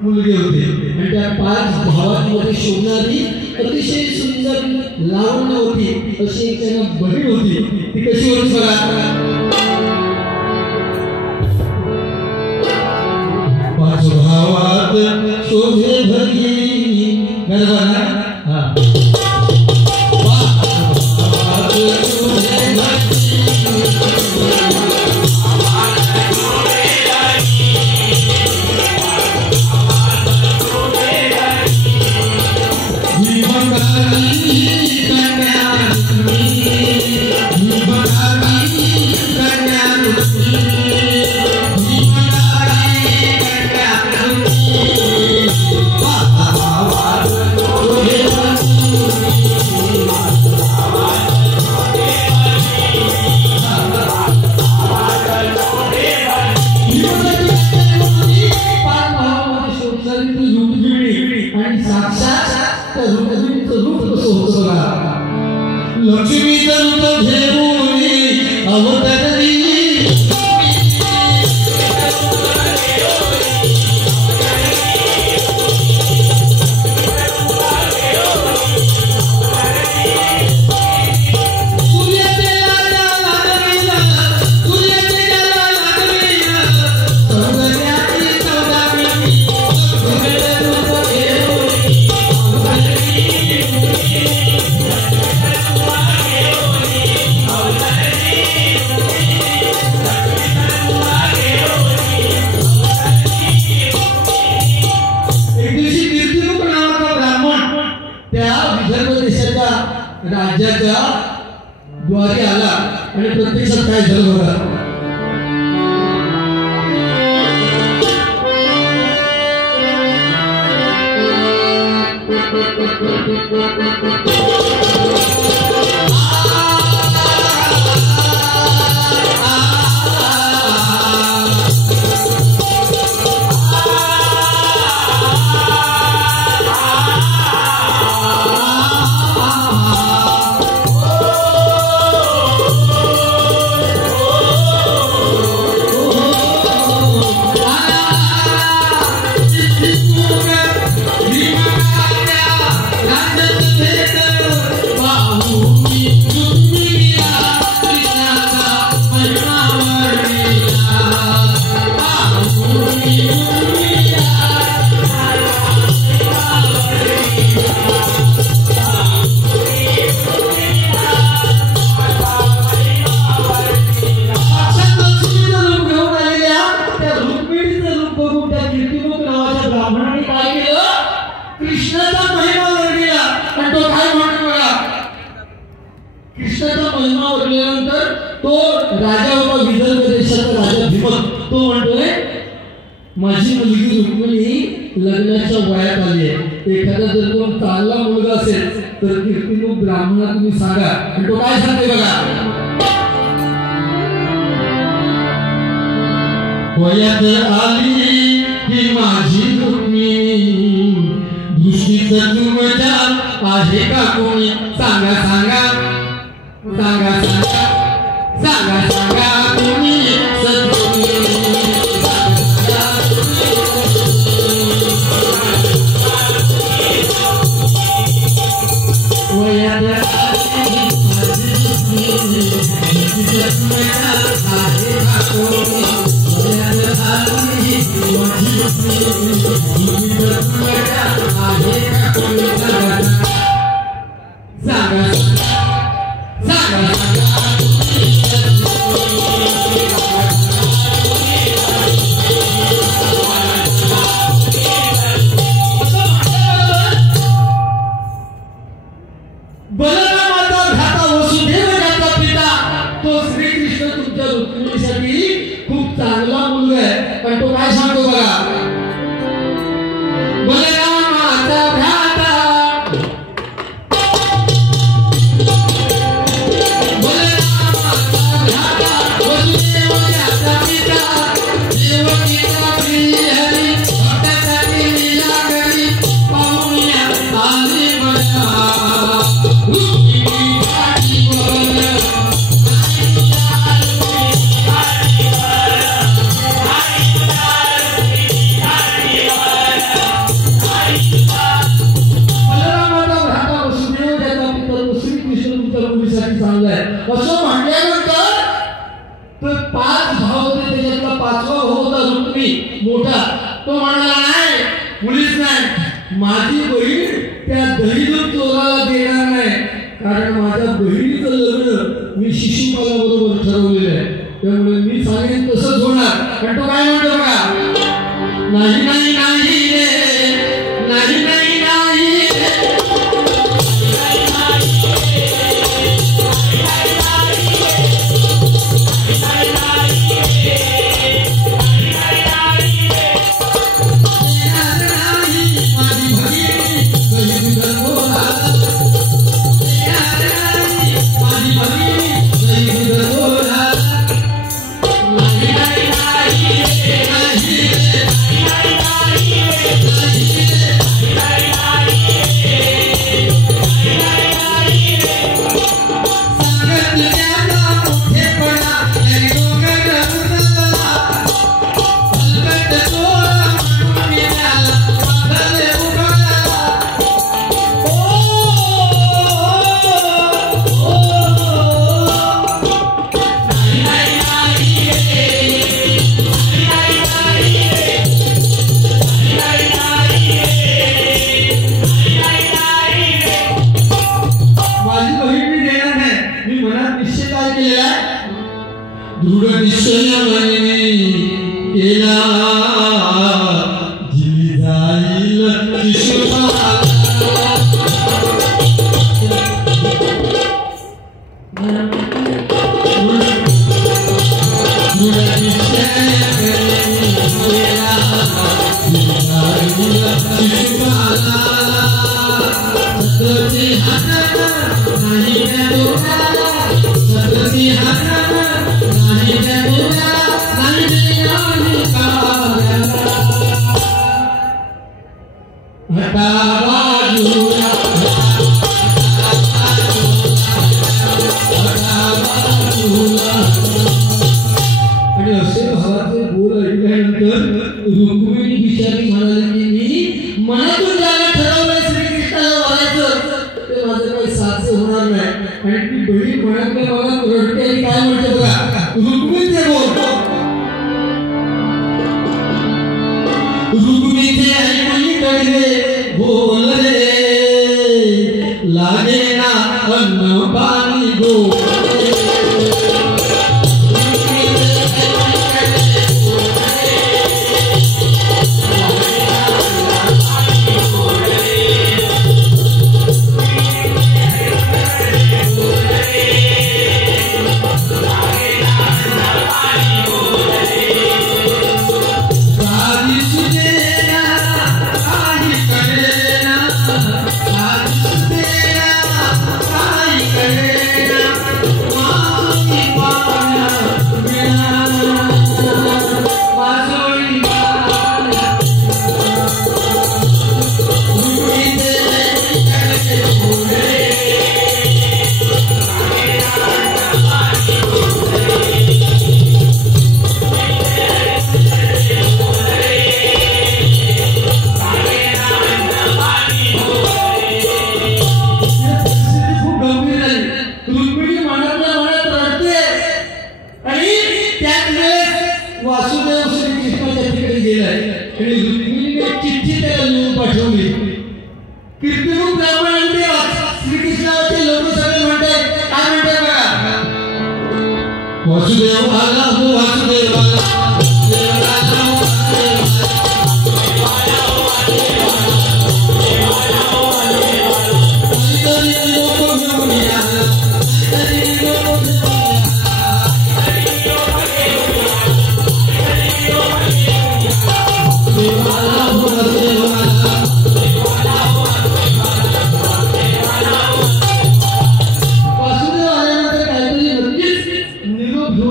मुलगे होते आणि त्या पाच भावांमध्ये शोभणारी अतिशय सुंदर लावण्य होती अशी एक त्यांना बहीण होती. ती कशी होती बघा. पाच भावात शोभे भगी गरबाना हा राज्याच्या द्वारे आला आणि प्रत्यक्षात काय झालं बघा. माझी मुलगी रुक्मिणी लग्नाच्या वयात आली आहे. एखादा जर कोण चांगला मुलगा असेल तर कीर्तिमुख ब्राह्मणा तुम्ही सांगा. आणि तो काय सांगते बघा. वयात आली ही माझी रुक्मिणी दृष्टीचं तुमच्या आहे का कोणी सांगा सांगा सांगा सांगा सांगा सांगा तुम्ही सांगा सांगा सांगा श्रीकृष्ण तुमच्या रुक्मिणीसाठी खूप चांगला मुलगा आहे. पण तो काय सांगतो बघा, बलरामाचा भ्राता वसुदेवाचा पिता देवकीचा श्रीहरी भक्तासाठी लीला करी पाहुण्या आले बळा रुक्मिणीसाठी चांगलं आहे असं म्हटल्यानंतर तर 5 भाव होते, त्याच्यातला 5वा भाऊ होता रुक्मी मोठा. तो म्हणाला नाही, मुलीच नाही, माझी बहीण त्या दहीदूध चोराला देणार नाही, कारण माझ्या बहिणीचं लग्न मी शिशुपाला बरोबर ठरवलेलं आहे, त्यामुळे मी सांगेन तसंच होणार. पण तो काय म्हणतो बघा, नाही नाही नाही रे, नाही नाही नाही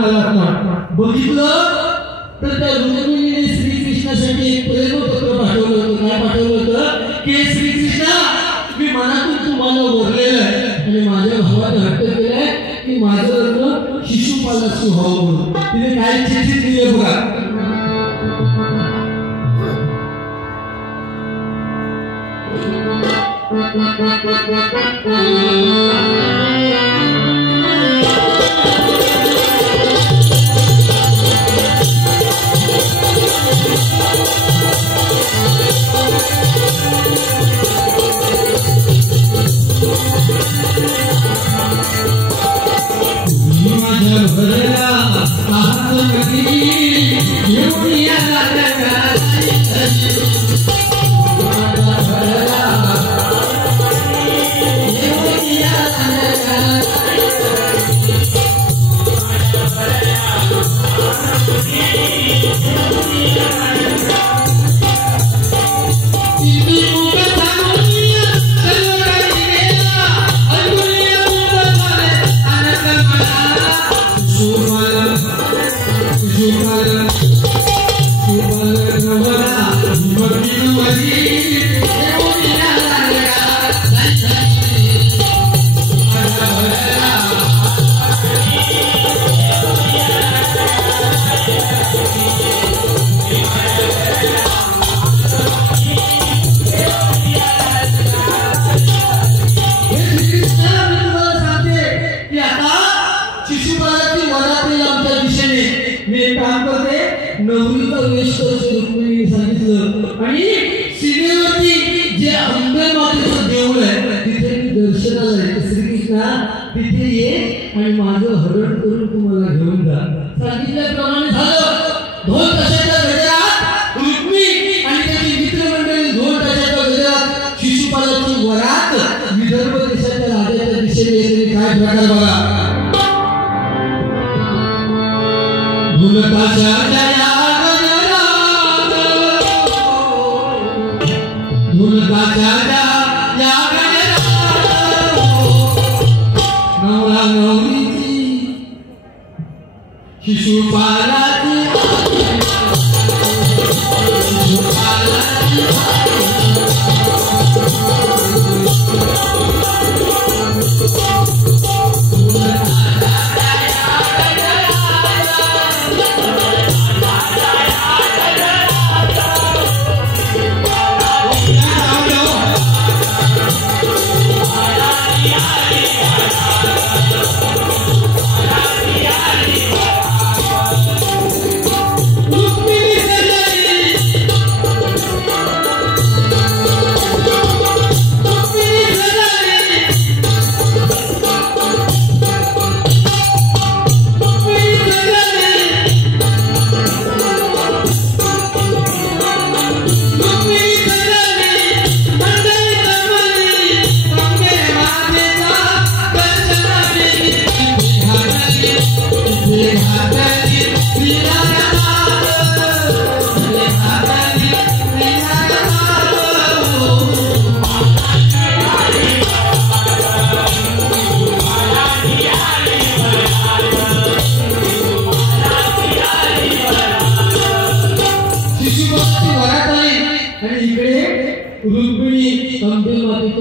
घेऊन आलात ना, बघितलं तर त्या रुक्मिणीने श्रीकृष्णासाठी एक प्रेमपत्र पाठवलं होतं. काय पाठवलं होतं की श्रीकृष्णा, मी मनातून तुम्हाला वरलेलं आहे आणि माझ्या भावाने हट्ट केलाय की माझं लग्न शिशुपालाशी व्हावं म्हणून. तिने काय चिठ्ठी दिली आहे बघा. तिथे ये आणि माझं हरण करून तुम्हाला घेऊन जा. सांगितल्याप्रमाणे झालं. ढोल ताशाच्या गजरात रुक्मिणी आणि त्याची मित्रमंडळी ढोल ताशाच्या गजरात शिशुपालाची वरात विदर्भ देशाच्या राजाच्या दिशेने येते. काय प्रकार बघा. ढोल ताशाच्या गजरात, ढोल ताशाच्या शिशुपालाची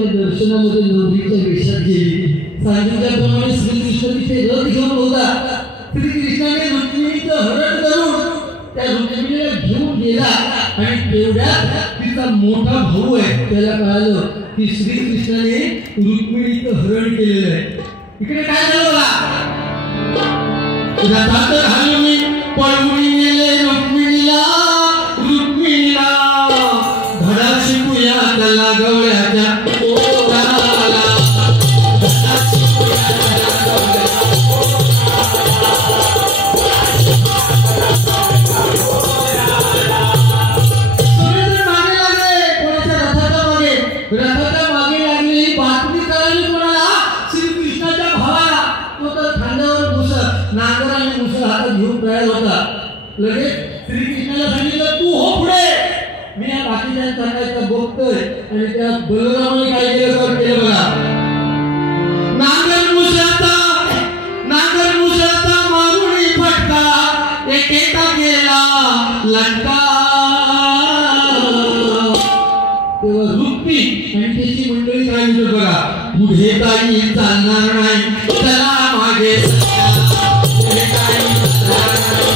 दर्शनामध्ये नवरीच्या वेशात गेली. सांगितल्याप्रमाणे श्रीकृष्ण तिथे रथ घेऊन होता. श्रीकृष्णाने रुक्मिणीचं हरण करून त्या रुक्मिणीला घेऊन गेला आणि तेवढ्यात तिचा मोठा भाऊ आहे त्याला कळालं की श्रीकृष्णाने रुक्मिणीचं हरण केलेलं आहे. इकडे काय झालं बघा. रथात घालून पळवून नेले रुक्मिणीला, रुक्मिणीला धडा शिकूया त्याला गवळ्याच्या पोराला. रथाच्या मागे लागली. बातमी कळाली कोणाला? श्रीकृष्णाच्या भावाला. तो तर खांद्यावर मुसळ, नांगर आणि मुसळ हातात घेऊन तयार होता. लगेच श्रीकृष्णाला सांगितलं तू हो पुढे, मी या बाकीच्यांचा सांगायचं बघतोय. आणि त्या बलरामाने काय केलं बघा. नांगर मुसळता मारुणी लंका तेव्हा रुक्मी आणि त्याची मंडळी काय म्हणतो बघा, पुढे काही चालणार नाही चला मागे पुढे काही चालणार नाही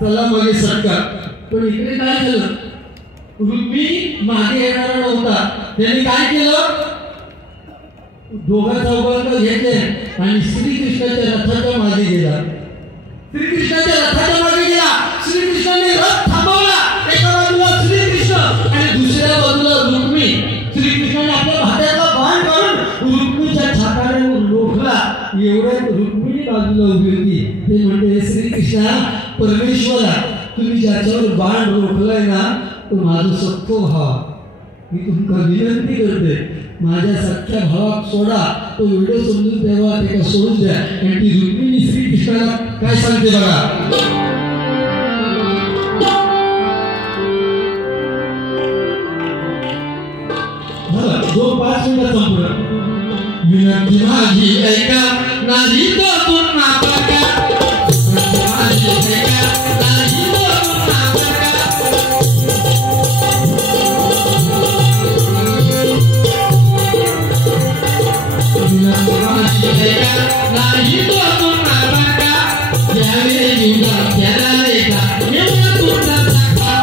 चला मागे सरकार. पण इकडे काय झालं, रुक्मी मागे येणारा नव्हता. त्यांनी काय केलं, दोघा चौघांना घेतले आणि श्रीकृष्णाच्या रथाच्या मागे गेला. श्रीकृष्णाच्या रथाच्या मागे गेला. श्रीकृष्णाने रथ थांबवला. एका बाजूला श्रीकृष्ण आणि दुसऱ्या बाजूला रुक्मी. श्रीकृष्णाने आपल्या हातातला बाण काढून रुक्मीच्या छाताड्यावर लोखला. एवढ्यात रुक्मिणी बाजूला उभी होती. ते म्हणते, श्रीकृष्णा परमेश्वरा, तुम्ही ज्याच्यावर बाण रोखलाय ना तो माझं सख्खो भाव. मी तुमका विनंती करते, माझ्या सख्ख्या भावाक सोडा. तो व्हिडिओ समजून तेव्हा त्याला सोडून द्या. आणि ती रुक्मिणी श्रीकृष्णाला काय सांगते बघा, बघा 5 मिनिटात संपलं. विनंती माझी ऐका, नाही तर पुन्हा बघा. माझी ऐका, नाही तर पुन्हा बघा. नाही तो पुन्हा बघा. द्यावे जीवन त्याला एकदा मेवणा तुमचा सखा.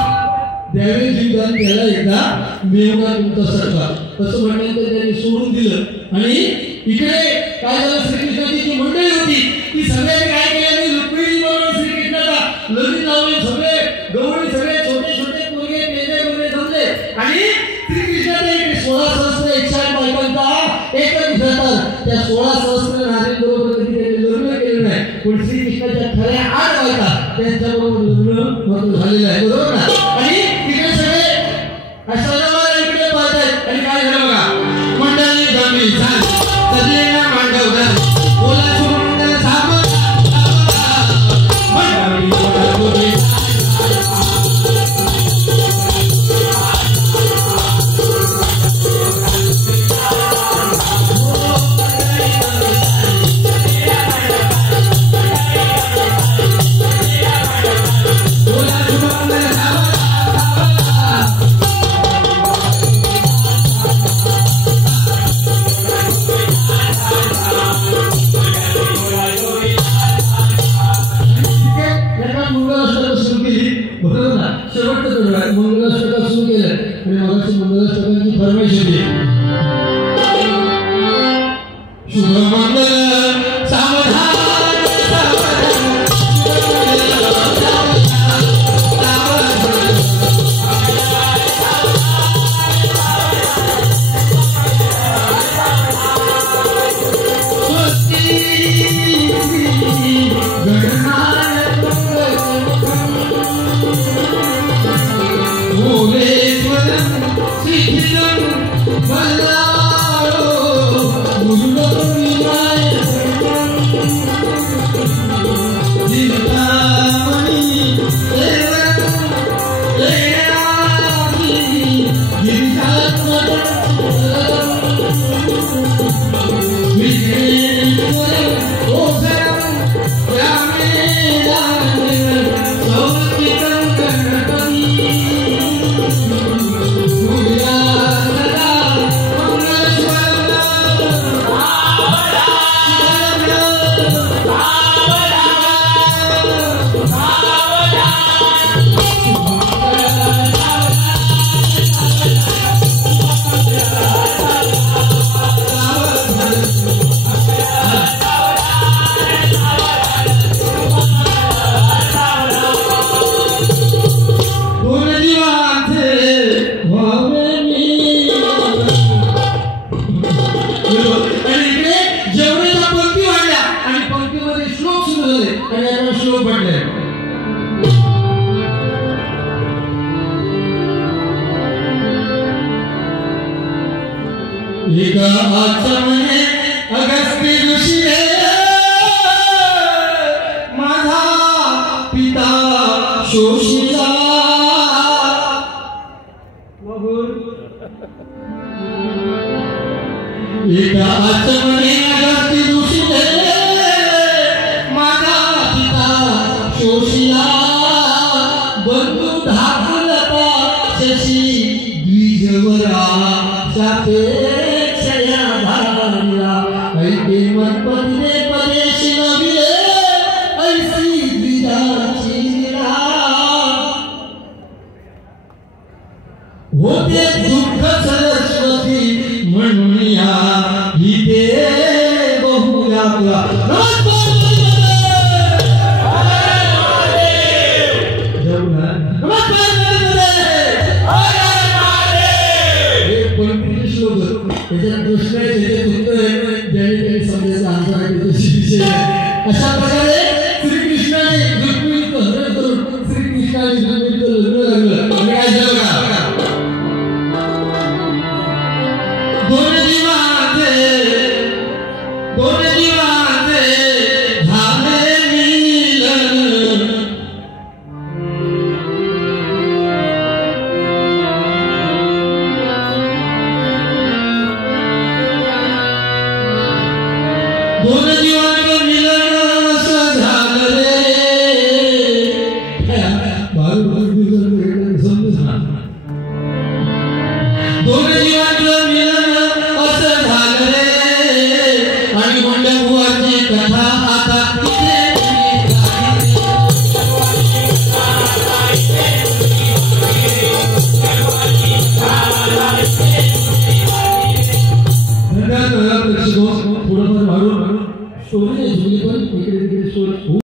द्यावे जीवन त्याला एकदा मेवणा तुमचा सखा. असं म्हणल्यानंतर त्यांनी सोडून दिलं. आणि इकडे काय झालं, श्रीकृष्णाची जी मंडळी होती ती सगळ्यांनी काय केलं, रुक्मिणी बरोबर श्रीकृष्णाचा लग्न लावले. सगळे गवळी, सगळे छोटे छोटे मुलगे पेंडे वगैरे जमले आणि श्रीकृष्णाच्या इकडे 16 सहस्त्र 108 बायकांचा एकच घातात. त्या 16 सहस्त्र नारींबरोबर कधी त्यांनी लग्न केलं नाही. पण श्रीकृष्णाच्या खऱ्या 8 बायका त्यांच्याबरोबर लग्न झालेलं आहे, बरोबर ना. आणि तिकडे सगळे अष्टांगाला इकडे पाहतात. आणि काय झालं बघा, मंडळी जमली छान सजलेला मांडवला बोला सोडून त्याला सामोरं मंडळी बोला मंगलाष्टका सुरू केलं. आणि मगाशी मंगलाष्टकांची फरमाईश होती, शुभ मंगल सावधान अगस्ती ऋषी माझा पिता शोषिला एका आचमने अगस्ती अपेक्षया धारिला ऐके मन पदे पदेशी नविले ऐसी द्विजाची लीला होते दुःख सरस्वती म्हणून या गीते बहु व्यापला अशा प्रकारे श्रीकृष्णाने रुक्मिणीचं हरण करून श्रीकृष्णाने रुक्मिणीचं लग्न लागलं आणि काय झालं बघा दोन जीवाचे झाले मिलन दोन जीवांचं मिलन असं झालं रे दोन जीवांचं मिलन असं झालं रे आणि मोठ्या बुवाची कथा आता थोडंफार वाढून स्टोरी पण इकडे तिकडे स्टोरी